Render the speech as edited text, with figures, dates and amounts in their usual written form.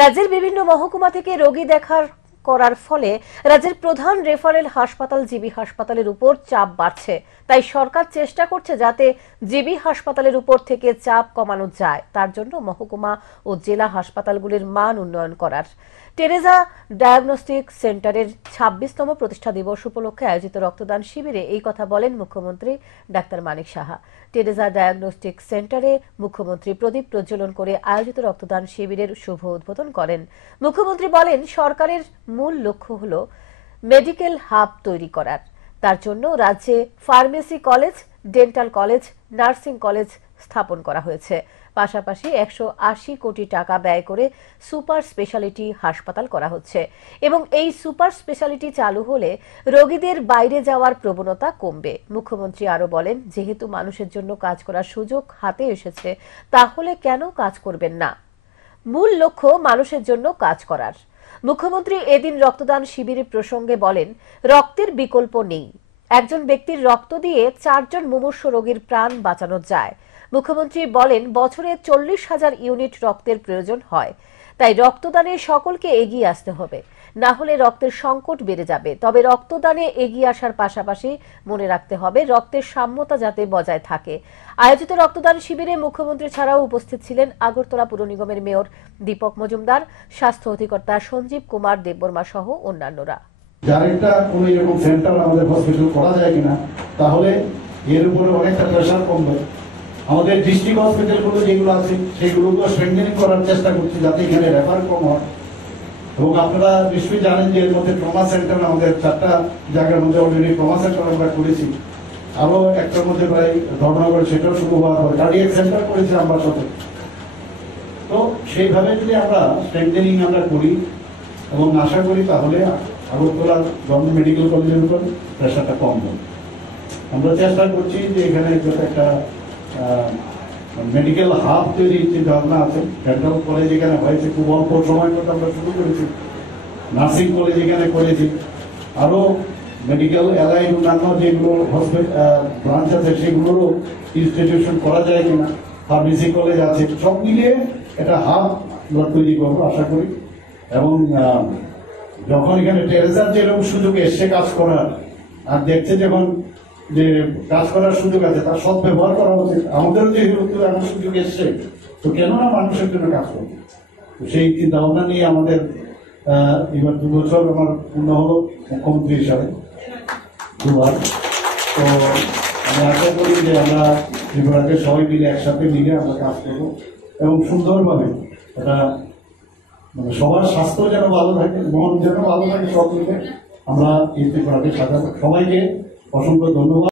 রাজ্যের বিভিন্ন মহকুমা থেকে রোগী করার ফলে রাজ্যের প্রধান রেফারেল হাসপাতাল জিবি হাসপাতালের উপর চাপ বাড়ছে। তাই সরকার চেষ্টা করছে যাতে জিবি হাসপাতালের উপর থেকে চাপ কমানো যায়, তার জন্য মহকুমা ও জেলা হাসপাতালগুলির মান উন্নয়ন করার। টেরেজা ডায়াগনস্টিক সেন্টারের ২৬তম প্রতিষ্ঠা দিবস উপলক্ষে আয়োজিত রক্তদান শিবিরে এই কথা বলেন মুখ্যমন্ত্রী doctor Manik Saha. Teresa diagnostic সেন্টারে মুখ্যমন্ত্রী প্রদীপ প্রজ্বলন করে আয়োজিত রক্তদান শিবিরের শুভ উদ্বোধন করেন। মুখ্যমন্ত্রী বলেন, সরকারের মূল লক্ষ্য হল মেডিকেল হাব তৈরি করার। তার জন্য রাজ্যে pharmacy college, dental college, nursing college স্থাপন করা হয়েছে। পাশাপাশি ১৮০ কোটি টাকা ব্যয় করে সুপার স্পেশালিটি হাসপাতাল করা হচ্ছে এবং এই সুপার স্পেশালিটি চালু হলে রোগীদের বাইরে যাওয়ার প্রবণতা কমবে। মুখ্যমন্ত্রী আরো বলেন, যেহেতু মানুষের জন্য কাজ করার সুযোগ হাতে এসেছে, তাহলে কেন কাজ করবেন না? মূল লক্ষ্য মানুষের জন্য কাজ করার। মুখ্যমন্ত্রী এদিন রক্তদান শিবিরের প্রসঙ্গে বলেন, রক্তের বিকল্প নেই। একজন ব্যক্তির রক্ত দিয়ে ৪ জন মুমূর্ষ রোগীর প্রাণ বাঁচানো যায়। মুখ্যমন্ত্রী বলেন, বছরে ৪০,০০০ ইউনিট রক্তের প্রয়োজন হয়। তাই রক্তদানে সকলকে এগিয়ে আসতে হবে, না হলে রক্তের সংকট বেড়ে যাবে। তবে রক্তদানে এগিয়ে আসার পাশাপাশি মনে রাখতে হবে রক্তের সাম্যতা যাতে বজায় থাকে। আয়োজিত রক্তদান শিবিরে মুখ্যমন্ত্রী ছাড়াও উপস্থিত ছিলেন আগরতলা পুর নিগমের মেয়র দীপক মজুমদার, স্বাস্থ্য অধিকর্তা সঞ্জীব কুমার দেববর্মা সহ অন্যান্যরা। যারা কোনো এরকম সেন্টার আমাদের হসপিটাল করা যায় কিনা, তাহলে এর উপরে অনেকটা প্রেশার কমবে। আমাদের ডিস্ট্রিক্ট হসপিটালগুলো যেগুলো আছে সেগুলোকে স্ট্রেংথেনিং করার চেষ্টা করছি যাতে এখানে রেফার কম হয়। এবং আপনারা নিশ্চয়ই জানেন যে এর মধ্যে ট্রমা সেন্টার আমাদের 4টা জায়গার মধ্যে অলরেডি ট্রমা সেন্টার আমরা করেছি। আরো একটার মধ্যে প্রায় ধর্মনগর সেটাও শুরু হওয়ার পর কার্ডিয়াক সেন্টার করেছি আমরা সাথে। তো সেইভাবে যদি আমরা স্ট্রেংথেনিং আমরা করি এবং আশা করি তাহলে আগরতলা গভর্নমেন্ট মেডিকেল কলেজের উপর প্রেশারটা কম হবে। আমরা চেষ্টা করছি যে এখানে একটা মেডিকেল হাব তৈরির চিন্তা ভাবনা আছে। ডেন্টাল কলেজ এখানে হয়েছে, খুব অল্প সময় মধ্যে আমরা শুরু করেছি। নার্সিং কলেজ এখানে করেছি। আরো মেডিকেল এলাইন অন্যান্য যেগুলো ব্রাঞ্চ আছে সেগুলোরও ইনস্টিটিউশন করা যায় কিনা, ফার্মেসি কলেজ আছে, সব মিলিয়ে একটা হাব আমরা তৈরি করবো আশা করি। এবং যখন এখানে টেরেজার যেরকম সুযোগ এসছে কাজ করার, আর দেখছে যখন যে কাজ করার সুযোগ আছে তার সব ব্যবহার করা উচিত। আমাদেরও যেহেতু এমন সুযোগ এসছে, তো কেন না মানুষের জন্য কাজ করবো। সেই চিন্তা ভাবনা নিয়ে আমাদের এবার 2 বছর আমার পূর্ণ হলো মুখ্যমন্ত্রী হিসাবে 2বার। তো আমি আশা করি যে আমরা ত্রিপুরাকে সবাই মিলে একসাথে মিলে আমরা কাজ করবো এবং সুন্দরভাবে এটা সবার স্বাস্থ্য যেন ভালো থাকে, মন যেন ভালো থাকে, সব মিলে আমরা এই ত্রিপুরাকে সাজাবো। সবাইকে অসংখ্য ধন্যবাদ।